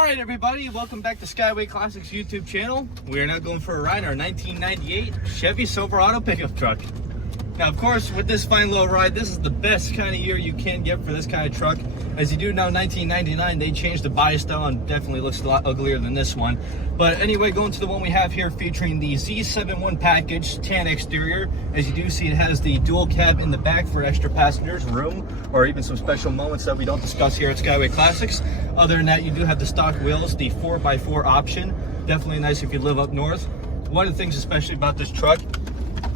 All right, everybody, welcome back to Skyway Classics YouTube channel. We are now going for a ride in our 1998 Chevy Silverado pickup truck. Now, of course, with this fine little ride, this is the best kind of year you can get for this kind of truck. As you do know, 1999, they changed the body style and definitely looks a lot uglier than this one. But anyway, going to the one we have here featuring the Z71 package, tan exterior. As you do see, it has the dual cab in the back for extra passengers room, or even some special moments that we don't discuss here at Skyway Classics. Other than that, you do have the stock wheels, the 4x4 option. Definitely nice if you live up north. One of the things especially about this truck,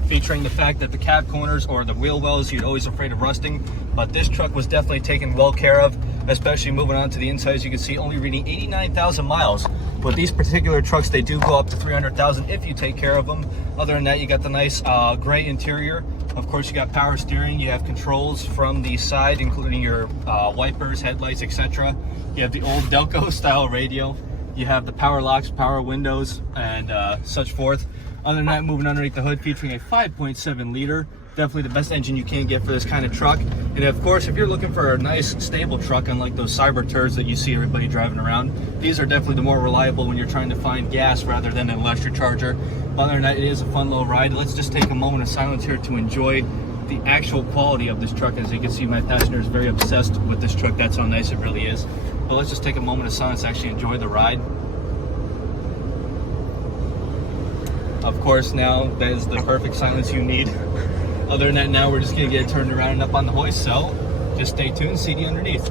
featuring the fact that the cab corners or the wheel wells, you're always afraid of rusting, but this truck was definitely taken well care of, especially moving on to the inside. As you can see, only reading 89,000 miles. With these particular trucks, they do go up to 300,000 if you take care of them. Other than that, you got the nice gray interior. Of course, you got power steering. You have controls from the side, including your wipers, headlights, etc. You have the old Delco style radio. You have the power locks, power windows, and such forth. Other than that, moving underneath the hood, featuring a 5.7 liter, definitely the best engine you can get for this kind of truck. And of course, if you're looking for a nice stable truck, unlike those cyber turds that you see everybody driving around, these are definitely the more reliable when you're trying to find gas rather than an electric charger. Other than that, it is a fun little ride. Let's just take a moment of silence here to enjoy the actual quality of this truck. As you can see, my passenger is very obsessed with this truck. That's how nice it really is. But let's just take a moment of silence to actually enjoy the ride. Of course, now that is the perfect silence you need. Other than that, now we're just gonna get it turned around and up on the hoist, so just stay tuned, CD underneath.